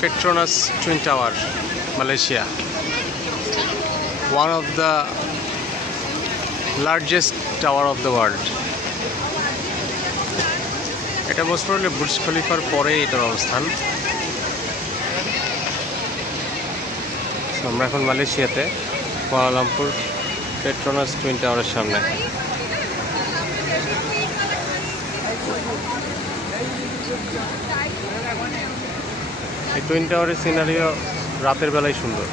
Petronas Twin Tower, Malaysia. One of the largest tower of the world. এটা most probably Burj খলিফার পরে এটার অবস্থান। আমরা এখন মালয়েশিয়াতে কুয়ালালামপুর পেট্রোনাস টুইন টাওয়ারের সামনে। এই টুইন টাওয়ারের সিনারিও রাতের বেলায় সুন্দর।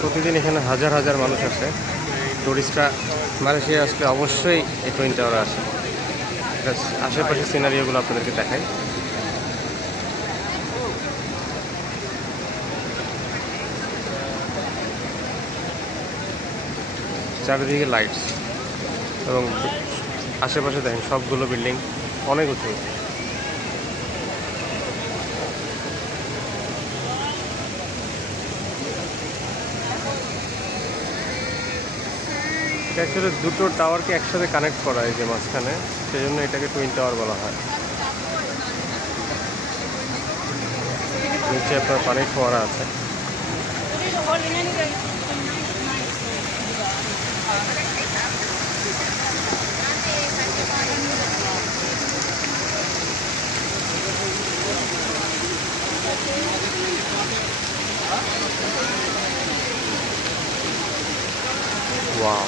প্রতিদিন এখানে হাজার হাজার মানুষ আসে। টুরিস্টরা মালয়েশিয়া আসলে অবশ্যই এই টুইন টাওয়ারে আসে। আশেপাশের সিনারিওগুলো আপনাদেরকে দেখাই। চারিদিকে লাইটস এবং আশেপাশে দেখেন সবগুলো বিল্ডিং অনেক উঁচু। অ্যাকচুয়ালি দুটো টাওয়ারকে একসাথে কানেক্ট করা হয় যে মাঝখানে, সেই জন্য এটাকে টুইন টাওয়ার বলা হয়। নিচে আপনার পানির ফোয়ারা আছে। ওয়াও,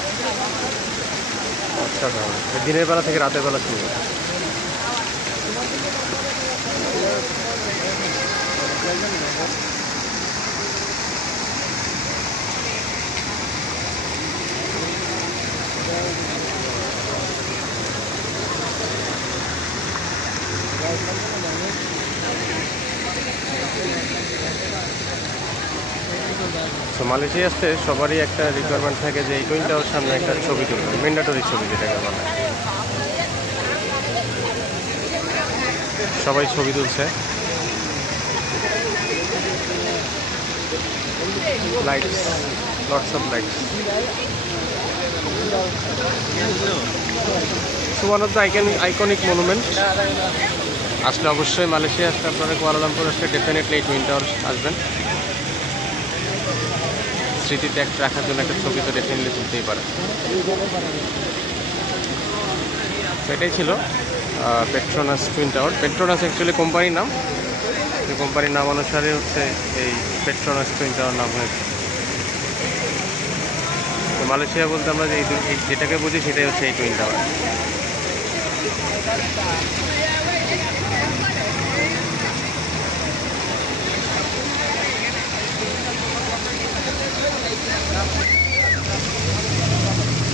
অসাধারণ। দিনের বেলা থেকে রাতের বেলা সুন্দর। তো মালয়েশিয়া আসতে সবারই একটা রিকোয়ারমেন্ট থাকে যে এই টুইন টাওয়ার সামনে একটা ছবি তুলবে, ম্যান্ডেটরি ছবি যেটাকে বলে। সবাই ছবি তুলছে। Lights, lots of lights. One of the iconic monument. আসলে অবশ্যই মালয়েশিয়া আসলে আপনারা কুয়ালালামপুর আসলে ডেফিনেটলি এই টুইন টাওয়ার আসবেন। স্মৃতিতে একটা রাখার জন্য একটা ছবি তো ডেফিনেটলি তুলতেই পারে। এটাই ছিল Petronas twin tower. Petronas actually কোম্পানির নাম, যে কোম্পানির নাম অনুসারে হচ্ছে এই পেট্রোনাস টুইন টাওয়ার নাম হয়েছে। তো মালয়েশিয়া বলতে আমরা যে যেটাকে বুঝি সেটাই হচ্ছে এই টুইন টাওয়ার।